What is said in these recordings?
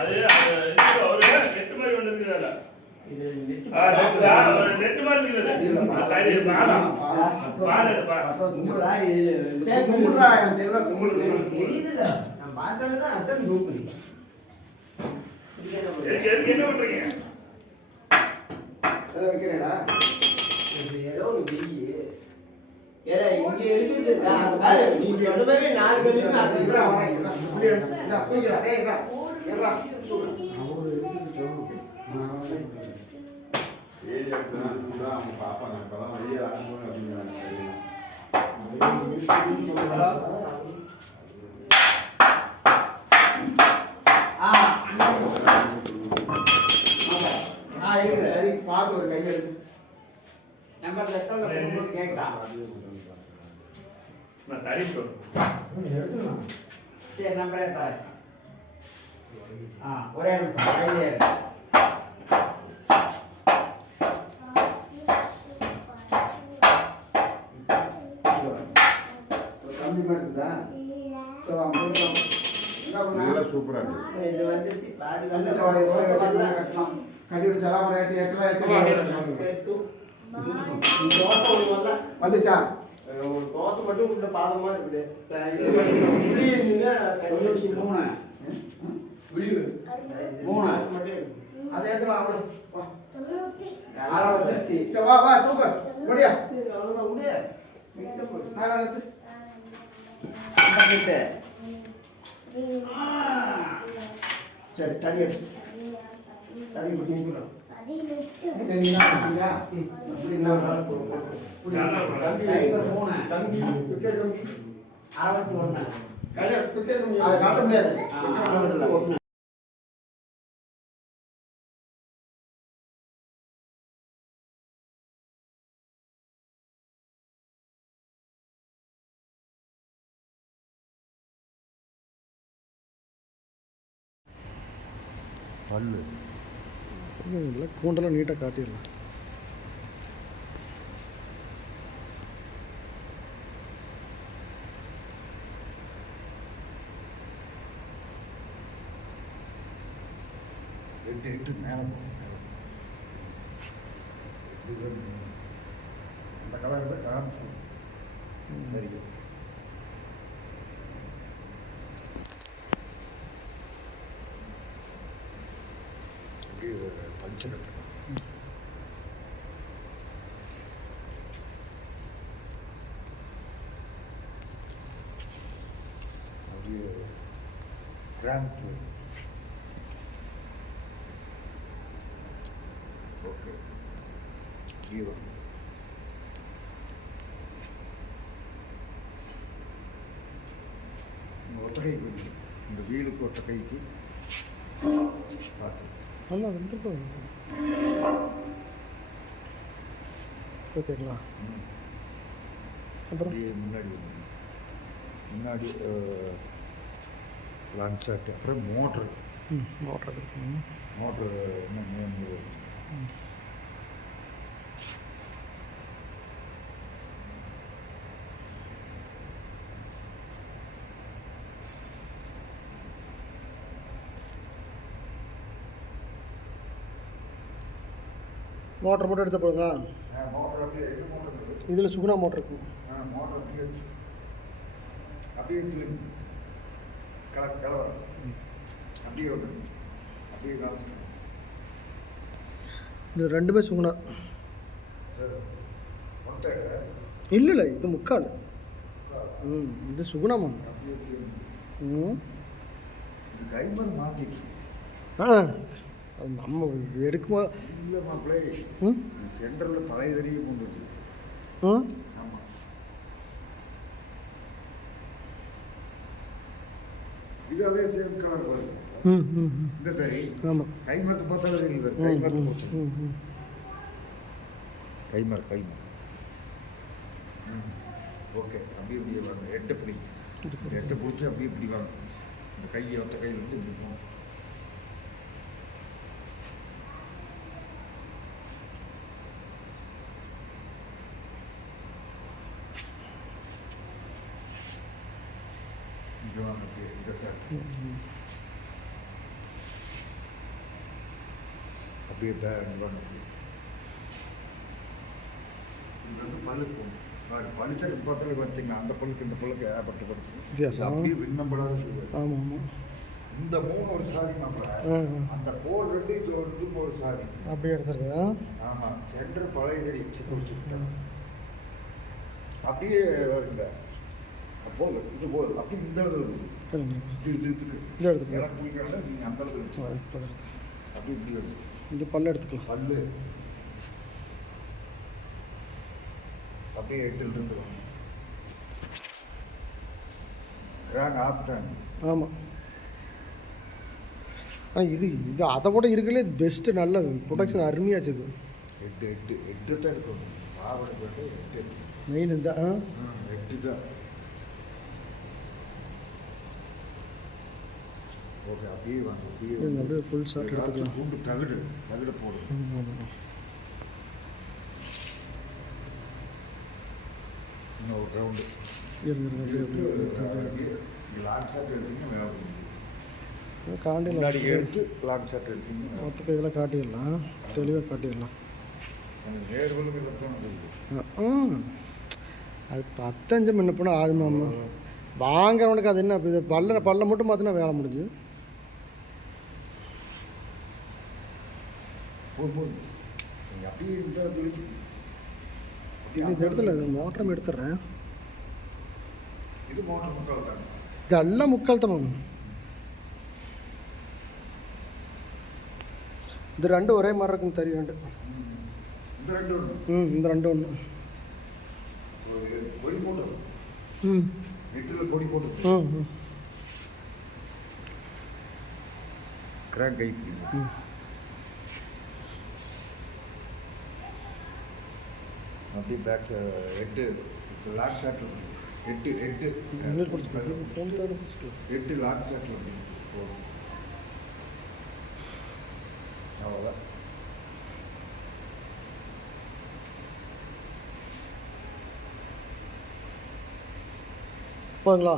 அது ஒரு நெட் மாதிரி ஒன்று இருக்குல்ல, நெட் மாதிரி இருக்குது. என்ன பண்றீங்க? வைக்கிறேடா ஏதோ ஒரு வெயி இங்க இருக்குது. நீ சொன்ன மாதிரி 4 பேருக்கு அவங்க பாப்பா நான் வெளியே அப்படின்னு பார்த்து ஒரு கையில் நம்பர் லெட்டர் கேட்கலாம். நான் தரேன் எடுத்துக்கலாம். சரி நம்பரே தரேன். ஒரே நிமிஷம் கையிலே இருக்கு. தம்பி மாதிரி இருக்குதா? சூப்பரா இருக்கு. இது வந்துருச்சு பாதி வந்து கட்டலாம். கட்டிவிட்டு செலாம ரேட்டு வந்துச்சா? ஒரு தோசை மட்டும் உள்ள பாதமா இருக்குது. புளி இருந்துன்னா 3 புளிவு 3 மட்டும் இருக்கு. அதை எடுத்துக்கலாம். அப்படி வா. 6 வந்துருச்சு. சரி வா வா தூக்கு முடியா. அவ்வளோதான் விடு. சரி தடி எடுத்து தடி குட்டிங்களா? சரிங்களா? அப்படிங்களா? தம்பி பிக்கர் கம்பி 61 பிக்கர் கம்பி அதை காட்ட முடியாது. பல்லு இல்லை கூண்டெல்லாம் நீட்டாக காட்டிடலாம். எட்டு மேலே அந்த கலர் தான் காமிச்சு சரி. பஞ்சு அப்படியே கிராம்ப். ஓகே ஹீரோ ஒத்தகை கொஞ்சம் இந்த வீலுக்கு ஒத்தகைக்கு பார்த்து நல்லா வந்துருக்கோம். ஓகேங்களா? அப்புறம் அப்படியே முன்னாடி லான்ச் ஆட்டு அப்புறம் மோட்ரு மோட்ரு என்ன நேம் மோட்டர் போட்டு எடுத்த போடுங்க. மோட்ரு அப்படியே 2 மோட்ரு இருக்குது. இதில் சுகுணா மோட்டர் இருக்கும். மோட்ரு அப்படியே அப்படியே திரும்பி கலவரம் அப்படியே ஒன்று அப்படியே காமிச்சு இது 2மே சுகுணா. இல்லை இல்லை இது முக்கால். இது சுகுணாமா? அப்படியே அப்படியே ம் இது கைமர் மாற்றிட்டு அது நம்ம எடுக்கும்போது இல்லை மாப்பிள்ளை சென்டரில் பழைய தறியை கொண்டு வந்து. ஆமாம் இது அதே சேம் கலர் பாருங்க. இந்த தறி ஆமாம் கைமரத்து பார்த்தா தெரியல. கைமரத்து போச்சு. கைமர் ஓகே அப்படியே இப்படியே வாங்க. எட்டை பிடிச்சி அப்படியே இப்படி வாங்க. இந்த கையை ஒத்த கையில் வந்து இப்படி போகணும். இங்கே வாங்க அப்படியே இந்த சார் அப்படியே பேக் வாங்க. இது வந்து பல்லுக்கு போகும். பளிச்சலுக்கு பார்த்தாலே பார்த்தீங்கன்னா அந்த பல்லுக்கு இந்த பல்லுக்கு ஏற்பட்டு படிச்சு வித்தியாசம். அப்படியே விண்ணப்படாத சொல்லுவார். ஆமாம் ஆமாம். இந்த 3 ஒரு சாரி அந்த கோல் 2 இது ஒரு சாரி அப்படியே எடுத்துருக்கா. ஆமாம். சென்டர் பழைய தெரி சிக்க வச்சுக்கிட்டேன். அப்படியே வருங்க போதும். இது போதும். அப்படியே இந்த இடத்துல இதுக்கு இந்த எடுத்துக்கலாம். எனக்கு பிடிக்கிறத நீங்கள் அந்த இடத்துல எடுத்துக்கலாம். அப்படி இப்படி வருது. இந்த பல்ல எடுத்துக்கலாம். பல்லு அப்படியே 8 இருந்து வாங்க. கிராங் ஆப்டன். ஆமாம். ஆனால் இது அதை விட இருக்கலே இது பெஸ்ட்டு. நல்ல ப்ரொடக்ஷன் அருமையாச்சு. இது 8 தான் எடுக்கணும். பாவனுக்கு வந்து 8 மெயின் இந்த 8 தான். ஓகே அப்படியே வாங்க. அப்படியே ஃபுல் ஷாட் எடுத்துக்கலாம். குண்டு தகுடு போடும். இன்னும் ஒரு ரவுண்டு லாங் ஷாட் எடுத்தீங்கன்னா வேலை காண்டிடலாம். எடுத்து லாங் ஷாட் எடுத்தீங்கன்னா மொத்த கையில் காட்டிடலாம். தெளிவாக காட்டிடலாம். அது 10 முன்ன போனால் ஆகுமாம்மா. வாங்குறவனுக்கு அது என்ன இது பல்ல மட்டும் பார்த்தினா வேலை முடிஞ்சு. அப்படியே இது இடத்துல இது மோட்டரும் எடுத்துடுறேன். இது மோட்டர் முக்கால் தான். இதெல்லாம் முக்கால் தான். இது 2 ஒரே மாதிரி இருக்குன்னு தெரியும். 2 இந்த 2 இந்த 2 ஒன்று. கொடி போட்டு ம் வீட்டில் கொடி போட்டு கிராக் கைக்கு அப்படியே பேக் 8 லாங் ஷாட்டில் 8 லாங் ஷாட்டில் அப்படி போடும். அவ்வளோதான். போதுங்களா?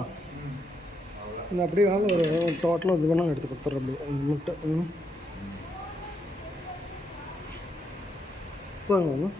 இந்த அப்படியே வேணாலும் ஒரு டோட்டலாக இது வேணாலும் எடுத்து கொடுத்துட்றேன். அப்படியே முட்டை போதுங்களா?